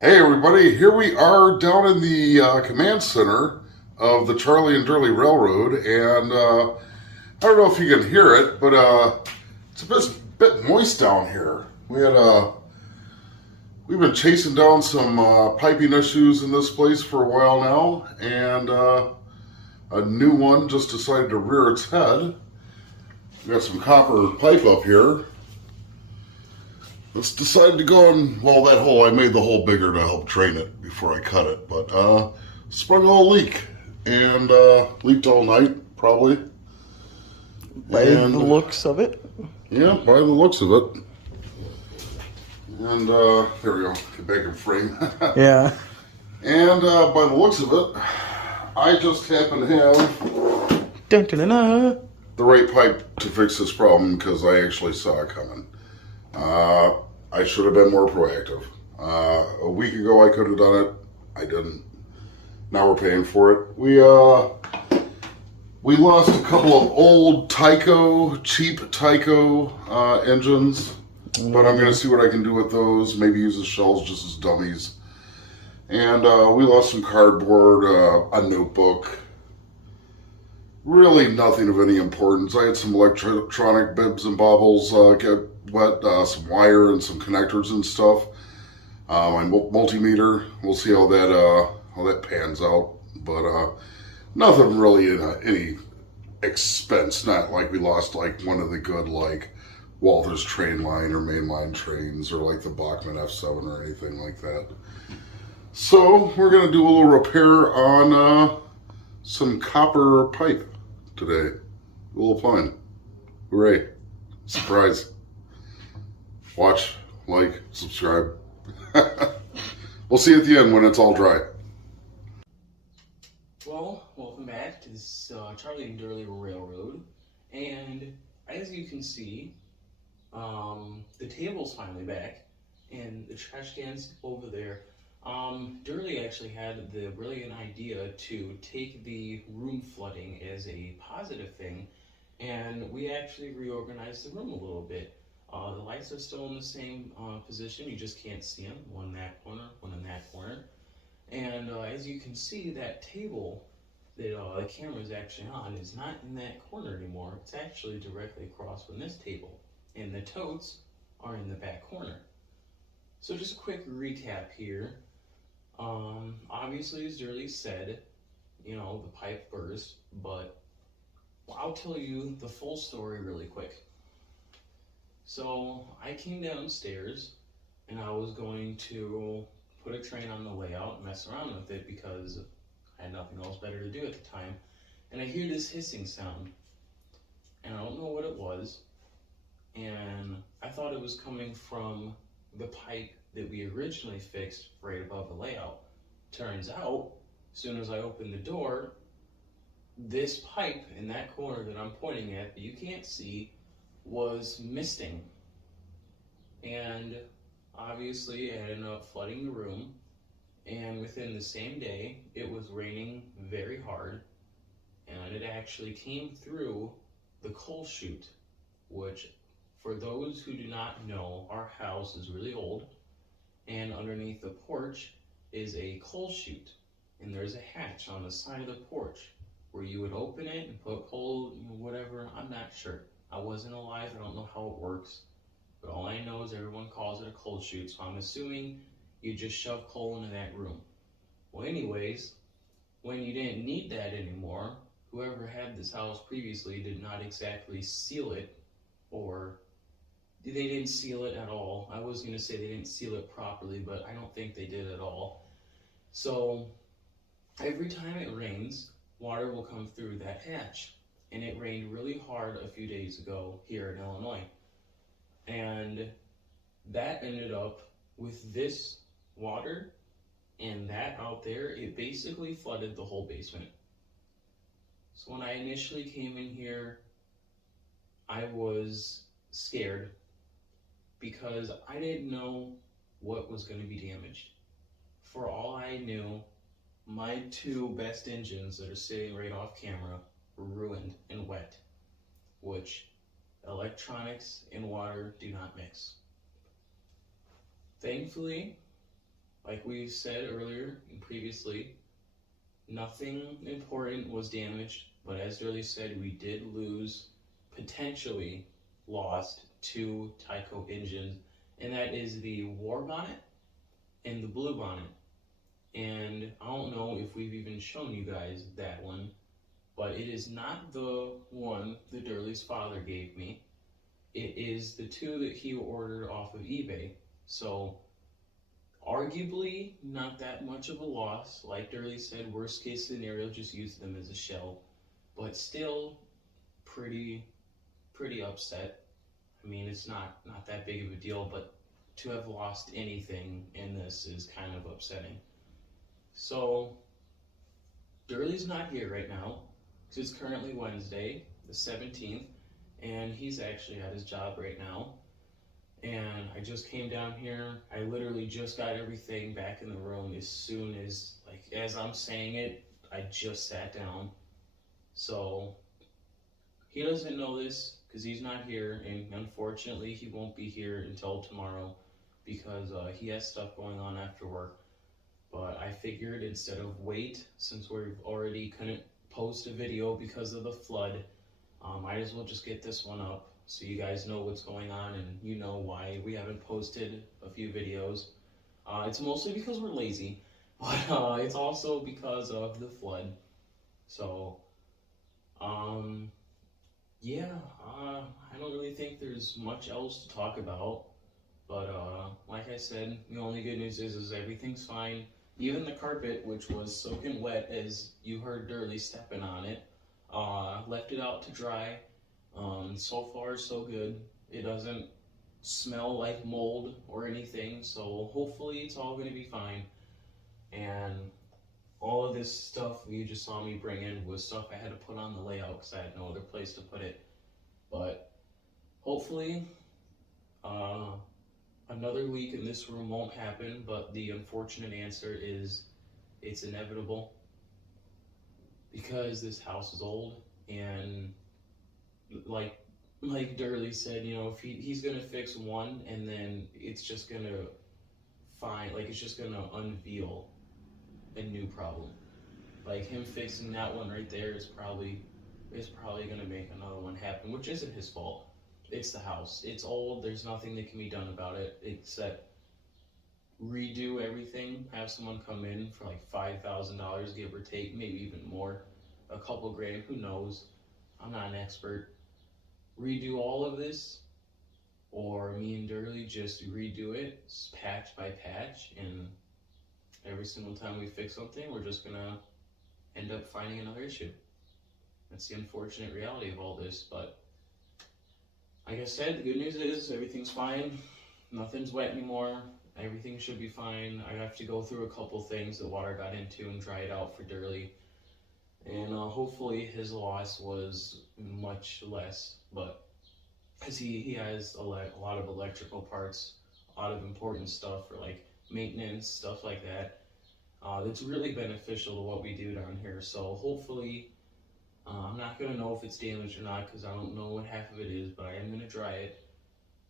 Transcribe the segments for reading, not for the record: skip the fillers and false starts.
Hey everybody, here we are down in the command center of the Charlie and Durley Railroad, and I don't know if you can hear it, but it's a bit moist down here. We've been chasing down some piping issues in this place for a while now, and a new one just decided to rear its head. We got some copper pipe up here. Let's decide to go and, well, that hole, I made the hole bigger to help drain it before I cut it, but sprung a little leak, and leaked all night, probably. By the looks of it. Yeah, by the looks of it. And there we go, get back in frame. Yeah. And by the looks of it, I just happen to have Dun, dun, dun, dun. the right pipe to fix this problem because I actually saw it coming. I should have been more proactive. A week ago I could have done it. I didn't. Now we're paying for it. We lost a couple of old cheap Tyco engines, but I'm going to see what I can do with those. Maybe use the shells just as dummies. And we lost some cardboard, a notebook. Really nothing of any importance. I had some electronic bibs and bobbles get wet, some wire and some connectors and stuff. My multimeter, we'll see how that pans out. But nothing really in any expense. Not like we lost like one of the good like Walther's train line or mainline trains or like the Bachmann F7 or anything like that. So we're gonna do a little repair on some copper pipe today. A little fun. Hooray. Surprise. Watch, like, subscribe. We'll see you at the end when it's all dry. Well, welcome back to this Charlie and Durley Railroad. And as you can see, the table's finally back and the trash can's over there. Durley actually had the brilliant idea to take the room flooding as a positive thing, and we actually reorganized the room a little bit. The lights are still in the same position, you just can't see them, one in that corner, one in that corner. And as you can see, that table that the camera is actually on is not in that corner anymore. It's actually directly across from this table, and the totes are in the back corner. So just a quick recap here. Obviously, as Durley said, the pipe burst, but I'll tell you the full story really quick. So I came downstairs and I was going to put a train on the layout and mess around with it because I had nothing else better to do at the time. And I hear this hissing sound and I don't know what it was. And I thought it was coming from the pipe that we originally fixed right above the layout. Turns out, as soon as I opened the door, this pipe in that corner that I'm pointing at that you can't see was misting. And obviously it ended up flooding the room, and within the same day it was raining very hard, and it actually came through the coal chute, which, for those who do not know, our house is really old, and underneath the porch is a coal chute, and there's a hatch on the side of the porch where you would open it and put coal, whatever. I'm not sure. I wasn't alive, I don't know how it works, but all I know is everyone calls it a coal chute, so I'm assuming you just shove coal into that room. Well, anyways, when you didn't need that anymore, whoever had this house previously did not exactly seal it, or they didn't seal it at all. I was going to say they didn't seal it properly, but I don't think they did at all. So every time it rains, water will come through that hatch. And it rained really hard a few days ago here in Illinois. And that ended up with this water and that out there, it basically flooded the whole basement. So when I initially came in here, I was scared because I didn't know what was going to be damaged. For all I knew, my two best engines that are sitting right off camera were ruined and wet, which electronics and water do not mix. Thankfully, like we said earlier and previously, nothing important was damaged, but as Durley said, we did lose, potentially lost, 2 Tyco engines, and that is the War Bonnet and the Blue Bonnet. And I don't know if we've even shown you guys that one, but it is not the one that Durley's father gave me. It is the 2 that he ordered off of eBay. So arguably not that much of a loss. Like Durley said, worst case scenario, just use them as a shell, but still pretty upset. I mean, it's not that big of a deal, but to have lost anything in this is kind of upsetting. So Durley's not here right now because it's currently Wednesday the 17th, and he's actually at his job right now. And I just came down here. I literally just got everything back in the room as soon as, like, as I'm saying it, I just sat down. So he doesn't know this because he's not here, and unfortunately he won't be here until tomorrow because he has stuff going on after work. But I figured instead of wait, since we've already couldn't post a video because of the flood, might as well just get this one up so you guys know what's going on and you know why we haven't posted a few videos. It's mostly because we're lazy, but it's also because of the flood. So, yeah, I don't really think there's much else to talk about. But like I said, the only good news is everything's fine. Even the carpet, which was soaking wet as you heard Durley stepping on it, left it out to dry. So far so good. It doesn't smell like mold or anything, so hopefully it's all going to be fine. And all of this stuff you just saw me bring in was stuff I had to put on the layout because I had no other place to put it. But hopefully another leak in this room won't happen, but the unfortunate answer is it's inevitable because this house is old. And like Durley said, you know, if he's gonna fix one and then it's just gonna it's just gonna unveil a new problem. Like him fixing that one right there is probably gonna make another one happen, which isn't his fault. It's the house. It's old. There's nothing that can be done about it except redo everything. Have someone come in for like $5,000, give or take, maybe even more, a couple grand. Who knows? I'm not an expert. Redo all of this, or me and Durley just redo it patch by patch, and every single time we fix something, we're just gonna end up finding another issue. That's the unfortunate reality of all this, but like I said, the good news is everything's fine. Nothing's wet anymore. Everything should be fine. I have to go through a couple things that water got into and dry it out for Durley. And hopefully his loss was much less, but because he has a lot of electrical parts, a lot of important stuff for like maintenance, stuff like that. That's really beneficial to what we do down here. So hopefully, I'm not going to know if it's damaged or not because I don't know what half of it is, but I am going to dry it.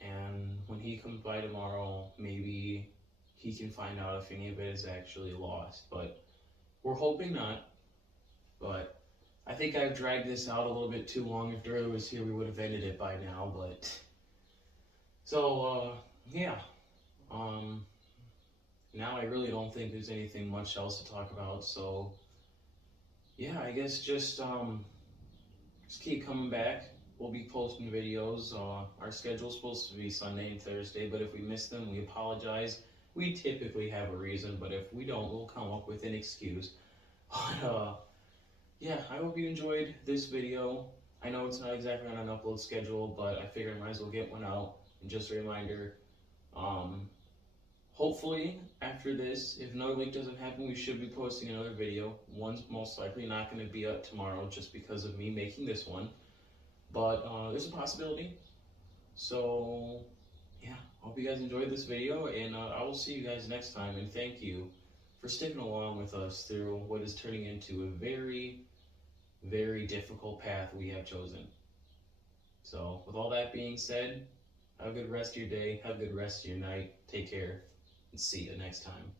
And when he comes by tomorrow, maybe he can find out if any of it is actually lost. But we're hoping not. But I think I've dragged this out a little bit too long. If Durley was here, we would have ended it by now. But so yeah. Now I really don't think there's anything much else to talk about. So yeah, I guess just keep coming back. We'll be posting videos. Our schedule's supposed to be Sunday and Thursday, but if we miss them, we apologize. We typically have a reason, but if we don't, we'll come up with an excuse. But yeah, I hope you enjoyed this video. I know it's not exactly on an upload schedule, but I figured I might as well get one out. And just a reminder, hopefully after this, if another leak doesn't happen, we should be posting another video. One's most likely not going to be up tomorrow just because of me making this one. But there's a possibility. So yeah, hope you guys enjoyed this video, and I will see you guys next time. And thank you for sticking along with us through what is turning into a very, very difficult path we have chosen. So with all that being said, have a good rest of your day, have a good rest of your night, take care, and see you next time.